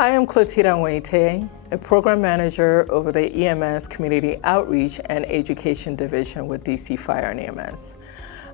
I am Clothida Nwaete, a program manager over the EMS Community Outreach and Education Division with DC Fire and EMS.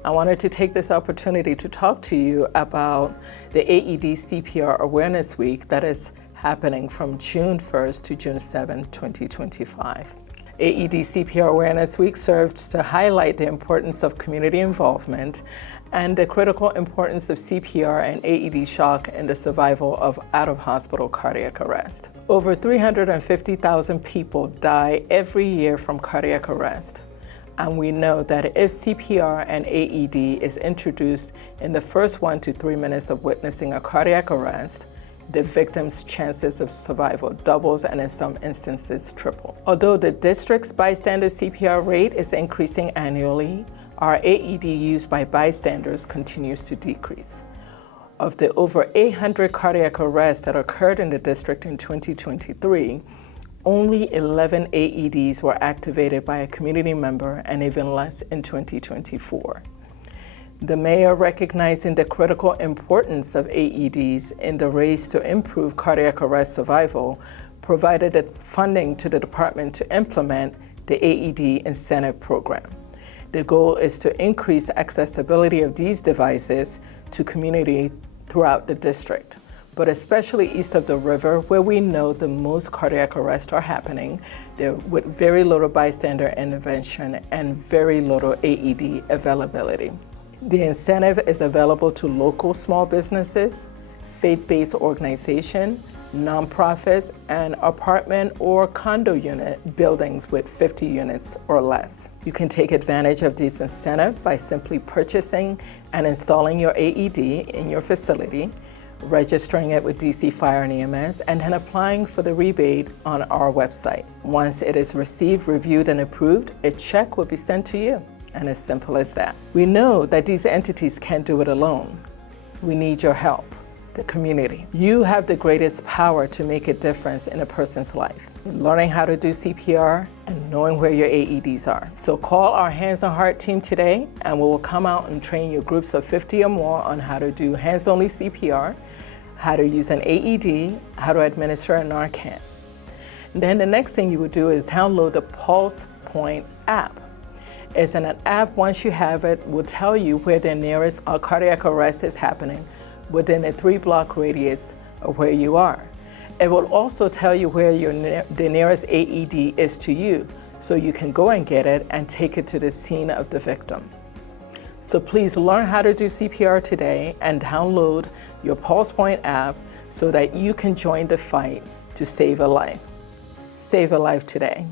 I wanted to take this opportunity to talk to you about the AED CPR Awareness Week that is happening from June 1st to June 7th, 2025. AED CPR Awareness Week serves to highlight the importance of community involvement and the critical importance of CPR and AED shock in the survival of out-of-hospital cardiac arrest. Over 350,000 people die every year from cardiac arrest. And we know that if CPR and AED is introduced in the first 1 to 3 minutes of witnessing a cardiac arrest, the victim's chances of survival doubles and in some instances triple. Although the district's bystander CPR rate is increasing annually, our AED used by bystanders continues to decrease. Of the over 800 cardiac arrests that occurred in the district in 2023, only 11 AEDs were activated by a community member and even less in 2024. The mayor, recognizing the critical importance of AEDs in the race to improve cardiac arrest survival, provided funding to the department to implement the AED incentive program. The goal is to increase accessibility of these devices to community throughout the district, but especially east of the river, where we know the most cardiac arrests are happening, there with very little bystander intervention and very little AED availability. The incentive is available to local small businesses, faith-based organizations, nonprofits, and apartment or condo unit buildings with 50 units or less. You can take advantage of this incentive by simply purchasing and installing your AED in your facility, registering it with DC Fire and EMS, and then applying for the rebate on our website. Once it is received, reviewed, and approved, a check will be sent to you. And as simple as that. We know that these entities can't do it alone. We need your help, the community. You have the greatest power to make a difference in a person's life. Learning how to do CPR and knowing where your AEDs are. So call our Hands on Heart team today and we will come out and train your groups of 50 or more on how to do hands-only CPR, how to use an AED, how to administer a Narcan. And then the next thing you would do is download the Pulse Point app. It's an app, once you have it, will tell you where the nearest cardiac arrest is happening within a 3-block radius of where you are. It will also tell you where the nearest AED is to you, so you can go and get it and take it to the scene of the victim. So please learn how to do CPR today and download your Pulse Point app so that you can join the fight to save a life. Save a life today.